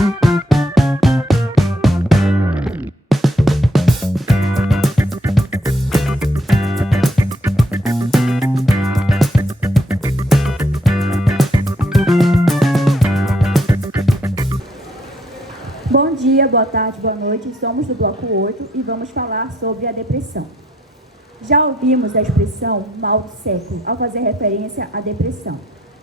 Bom dia, boa tarde, boa noite. Somos do Bloco 8 e vamos falar sobre a depressão. Já ouvimos a expressão mal do século ao fazer referência à depressão.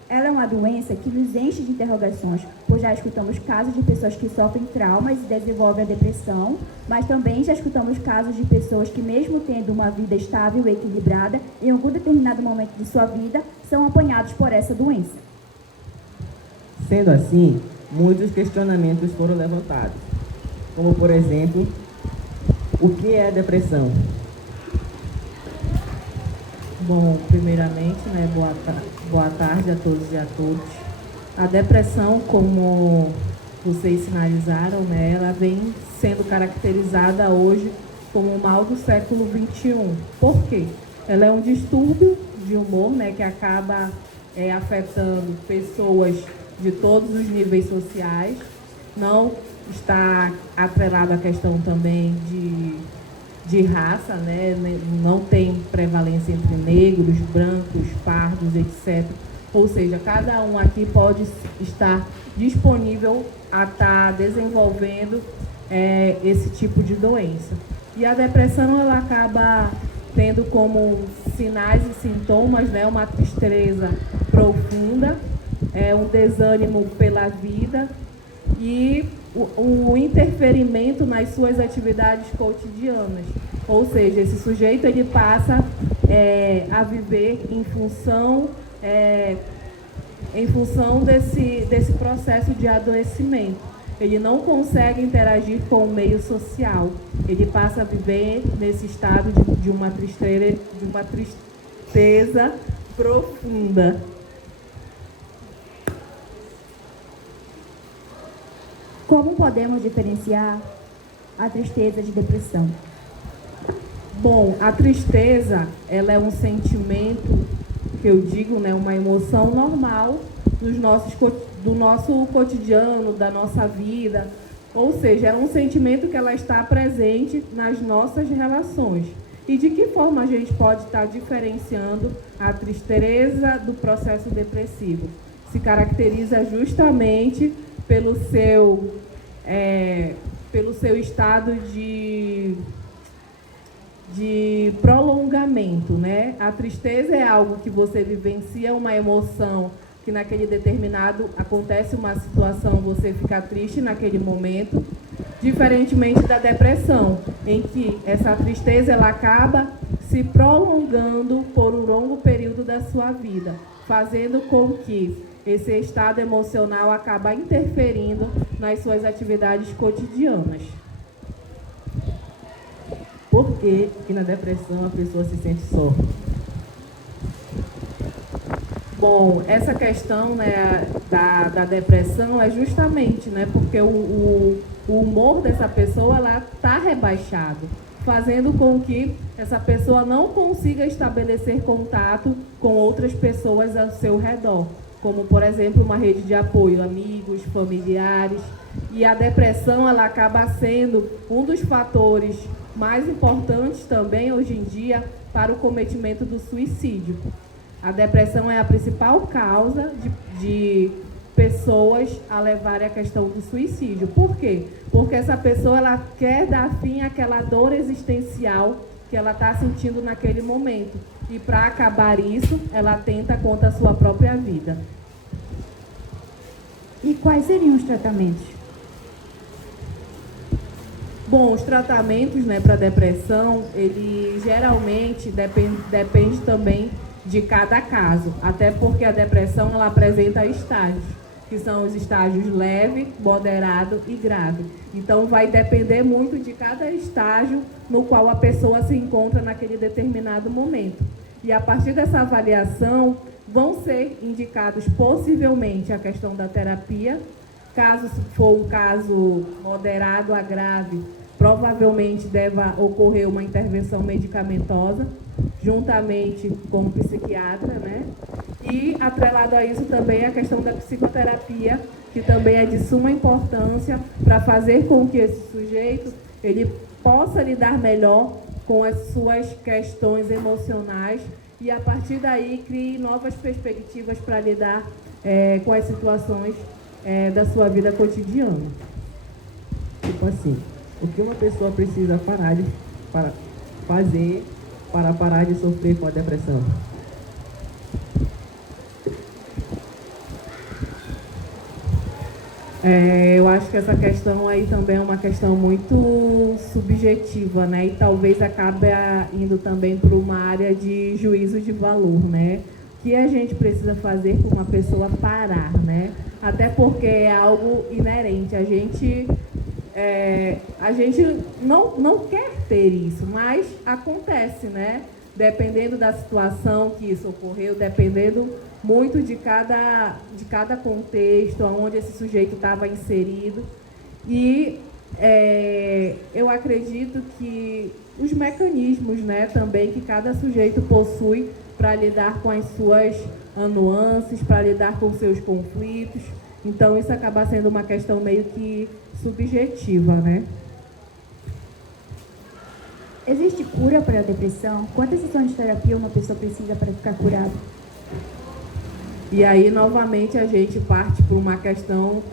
Ela é uma doença que nos enche de interrogações, pois já escutamos casos de pessoas que sofrem traumas e desenvolvem a depressão, mas também já escutamos casos de pessoas que, mesmo tendo uma vida estável e equilibrada, em algum determinado momento de sua vida, são apanhados por essa doença. Sendo assim, muitos questionamentos foram levantados, como, por exemplo, o que é a depressão? Bom, primeiramente, boa tarde a todos e a todas. A depressão, como vocês sinalizaram, ela vem sendo caracterizada hoje como o mal do século XXI. Por quê? Ela é um distúrbio de humor, que acaba afetando pessoas de todos os níveis sociais. Não está atrelado à questão também de raça, não tem prevalência entre negros, brancos, pardos, etc. Ou seja, cada um aqui pode estar disponível a estar desenvolvendo esse tipo de doença. E a depressão, ela acaba tendo como sinais e sintomas, uma tristeza profunda, um desânimo pela vida e o interferimento nas suas atividades cotidianas. Ou seja, esse sujeito ele passa a viver em função desse processo de adoecimento. Ele não consegue interagir com o meio social. Ele passa a viver nesse estado de uma tristeza profunda. Como podemos diferenciar a tristeza de depressão? Bom, a tristeza, ela é um sentimento, que eu digo, uma emoção normal do nosso cotidiano, da nossa vida. Ou seja, é um sentimento que ela está presente nas nossas relações. E de que forma a gente pode estar diferenciando a tristeza do processo depressivo? Se caracteriza justamente pelo seu estado de prolongamento, A tristeza é algo que você vivencia, uma emoção que naquele determinado acontece uma situação, você fica triste naquele momento, diferentemente da depressão, em que essa tristeza ela acaba se prolongando por um longo período da sua vida, fazendo com que esse estado emocional acaba interferindo nas suas atividades cotidianas. Por que na depressão a pessoa se sente só? Bom, essa questão da depressão é justamente porque o humor dessa pessoa está rebaixado, fazendo com que essa pessoa não consiga estabelecer contato com outras pessoas ao seu redor, como, por exemplo, uma rede de apoio, amigos, familiares. E a depressão ela acaba sendo um dos fatores mais importantes também, hoje em dia, para o cometimento do suicídio. A depressão é a principal causa de pessoas a levarem a questão do suicídio. Por quê? Porque essa pessoa ela quer dar fim àquela dor existencial que ela está sentindo naquele momento. E para acabar isso, ela atenta contra a sua própria vida. E quais seriam os tratamentos? Bom, os tratamentos para depressão, ele geralmente depende também de cada caso, até porque a depressão ela apresenta estágios, que são os estágios leve, moderado e grave. Então vai depender muito de cada estágio no qual a pessoa se encontra naquele determinado momento. E a partir dessa avaliação, vão ser indicados possivelmente a questão da terapia. Caso for um caso moderado a grave, provavelmente deve ocorrer uma intervenção medicamentosa, juntamente com o psiquiatra, E atrelado a isso também a questão da psicoterapia, que também é de suma importância para fazer com que esse sujeito ele possa lidar melhor com as suas questões emocionais e, a partir daí, crie novas perspectivas para lidar com as situações da sua vida cotidiana. Tipo assim, o que uma pessoa precisa fazer para parar de sofrer com a depressão? Eu acho que essa questão aí também é uma questão muito subjetiva, né? E talvez acabe indo também para uma área de juízo de valor, né? O que a gente precisa fazer para uma pessoa parar, né? Até porque é algo inerente. A gente não quer ter isso, mas acontece, né? Dependendo da situação que isso ocorreu, dependendo muito de cada contexto, onde esse sujeito estava inserido. E eu acredito que os mecanismos, né, também que cada sujeito possui para lidar com as suas nuances, para lidar com seus conflitos. Então, isso acaba sendo uma questão meio que subjetiva, né? Existe cura para a depressão? Quantas sessões de terapia uma pessoa precisa para ficar curada? E aí, novamente, a gente parte para uma questão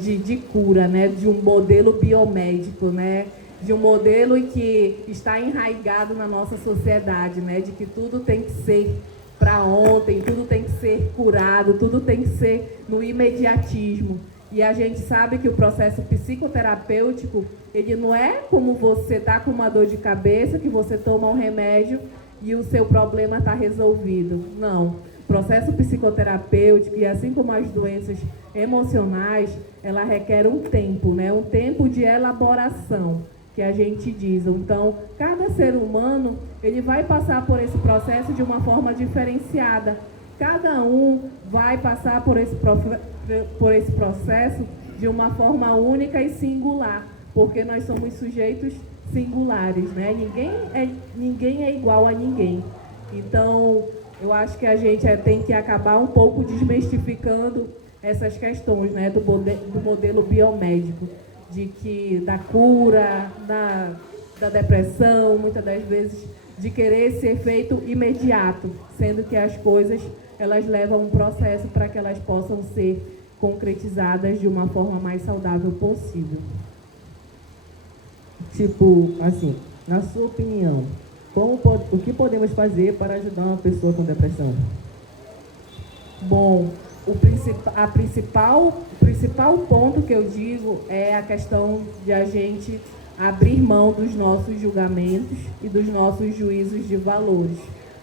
de cura, né? De um modelo biomédico, né? De um modelo que está enraizado na nossa sociedade, né? De que tudo tem que ser para ontem, tudo tem que ser curado, tudo tem que ser no imediatismo. E a gente sabe que o processo psicoterapêutico, ele não é como você está com uma dor de cabeça, que você toma um remédio e o seu problema está resolvido. Não. O processo psicoterapêutico, e assim como as doenças emocionais, ela requer um tempo, né? Um tempo de elaboração, que a gente diz. Então, cada ser humano, ele vai passar por esse processo de uma forma diferenciada. Cada um vai passar por esse processo de uma forma única e singular, porque nós somos sujeitos singulares, né? Ninguém é igual a ninguém. Então, eu acho que a gente tem que acabar um pouco desmistificando essas questões, né, do modelo biomédico, da cura, da depressão, muitas das vezes de querer esse efeito imediato, sendo que as coisas elas levam um processo para que elas possam ser concretizadas de uma forma mais saudável possível. Tipo, assim, na sua opinião, o que podemos fazer para ajudar uma pessoa com depressão? Bom, o principal ponto que eu digo é a questão de a gente abrir mão dos nossos julgamentos e dos nossos juízos de valores.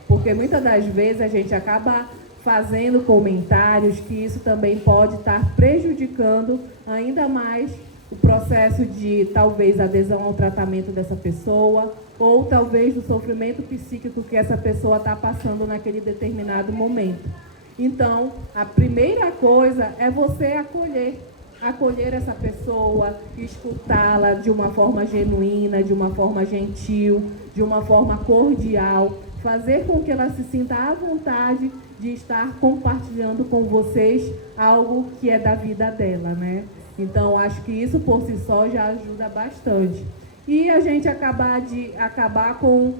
Porque muitas das vezes a gente acaba fazendo comentários que isso também pode estar prejudicando ainda mais o processo de, talvez, adesão ao tratamento dessa pessoa, ou talvez do sofrimento psíquico que essa pessoa está passando naquele determinado momento. Então, a primeira coisa é você acolher essa pessoa, escutá-la de uma forma genuína, de uma forma gentil, de uma forma cordial, fazer com que ela se sinta à vontade de estar compartilhando com vocês algo que é da vida dela, né? Então, acho que isso por si só já ajuda bastante. E a gente acabar com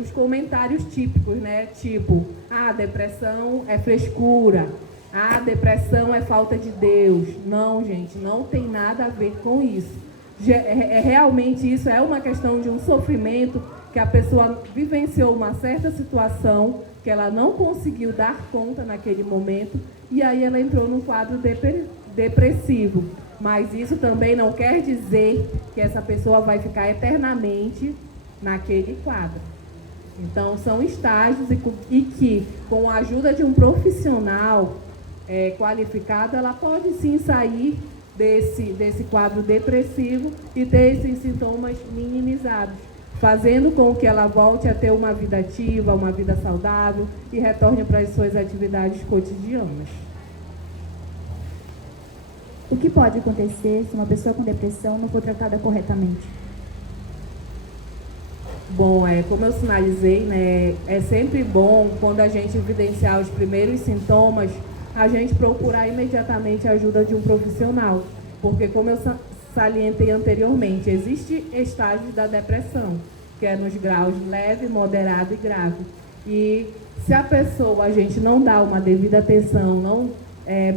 os comentários típicos, né? Tipo, depressão é frescura, depressão é falta de Deus. Não, gente, não tem nada a ver com isso. Realmente isso é uma questão de um sofrimento que a pessoa vivenciou uma certa situação que ela não conseguiu dar conta naquele momento e aí ela entrou num quadro depressivo. Mas isso também não quer dizer que essa pessoa vai ficar eternamente naquele quadro. Então, são estágios e que, com a ajuda de um profissional qualificado, ela pode sim sair desse quadro depressivo e ter esses sintomas minimizados, fazendo com que ela volte a ter uma vida ativa, uma vida saudável e retorne para as suas atividades cotidianas. O que pode acontecer se uma pessoa com depressão não for tratada corretamente? Bom, como eu sinalizei, né, é sempre bom, quando a gente evidenciar os primeiros sintomas, a gente procurar imediatamente a ajuda de um profissional, porque como eu salientei anteriormente, existe estágios da depressão, que é nos graus leve, moderado e grave. E se a pessoa, a gente não dá uma devida atenção, não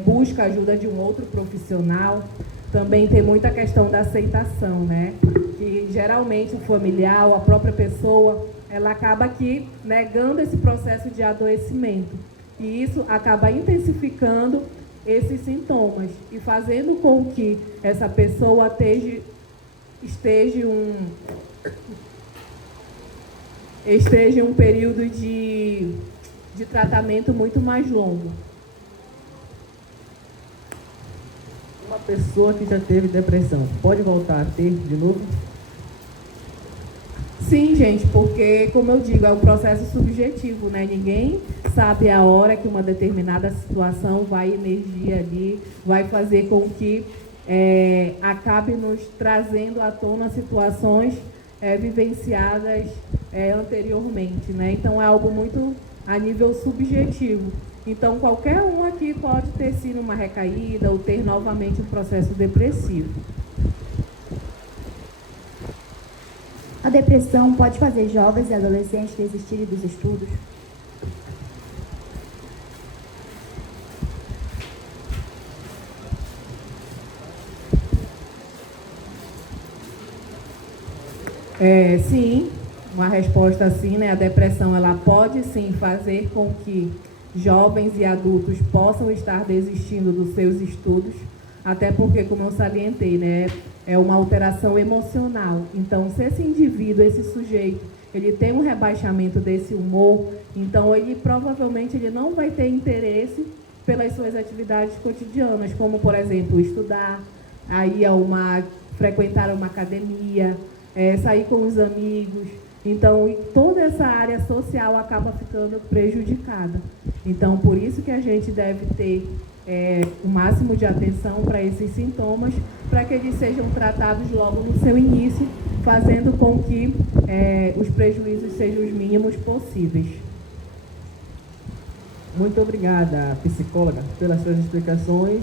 busca a ajuda de um outro profissional, também tem muita questão da aceitação, né? Que geralmente o familiar ou a própria pessoa, ela acaba aqui negando esse processo de adoecimento. E isso acaba intensificando esses sintomas e fazendo com que essa pessoa esteja em um período de tratamento muito mais longo. Uma pessoa que já teve depressão pode voltar a ter de novo? Sim, gente, porque, como eu digo, é um processo subjetivo, né? Ninguém sabe a hora que uma determinada situação vai emergir ali, vai fazer com que acabe nos trazendo à tona situações vivenciadas anteriormente, né? Então, é algo muito a nível subjetivo. Então, qualquer um aqui pode ter sido uma recaída ou ter novamente um processo depressivo. A depressão pode fazer jovens e adolescentes desistirem dos estudos? Sim, uma resposta sim, né? A depressão ela pode sim fazer com que jovens e adultos possam estar desistindo dos seus estudos, até porque, como eu salientei, né? É uma alteração emocional. Então, se esse indivíduo, esse sujeito, ele tem um rebaixamento desse humor, então ele provavelmente ele não vai ter interesse pelas suas atividades cotidianas, como, por exemplo, estudar, frequentar uma academia, sair com os amigos. Então, toda essa área social acaba ficando prejudicada. Então, por isso que a gente deve ter o máximo de atenção para esses sintomas, para que eles sejam tratados logo no seu início, fazendo com que os prejuízos sejam os mínimos possíveis. Muito obrigada, psicóloga, pelas suas explicações